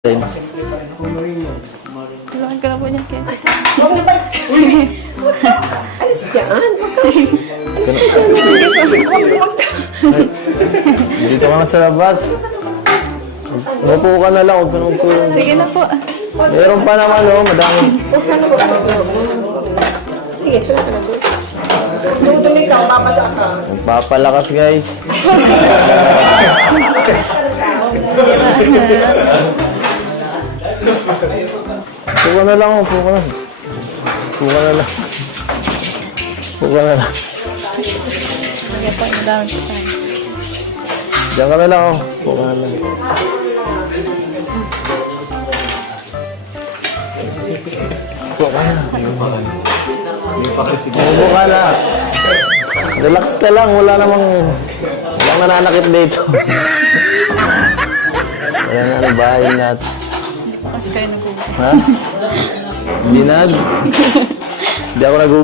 Tulungan ka na po niya, Ken. Huwag na ba? Alis dyan. Dito ka na sa labas. Umupo ka na lang, huwag ka nang tulong. Sige na po. Meron pa naman, oh, madami. Huwag ka na ba? Sige, wala ka na doon. Doon ikaw, papasa ka. Magpapalakas, guys. Upo ka na lang, upo ka na. Upo ka na lang. Upo ka na lang. Sige po, madami po tayo. Diyan ka na lang, oh. Upo ka na lang. Upo ka na. Upo ka na. Relax ka lang, wala namang nananakit dito. Wala na ang bahay natin. Hindi pa kasi kayo nag-uwi. Ha? Hindi ako nag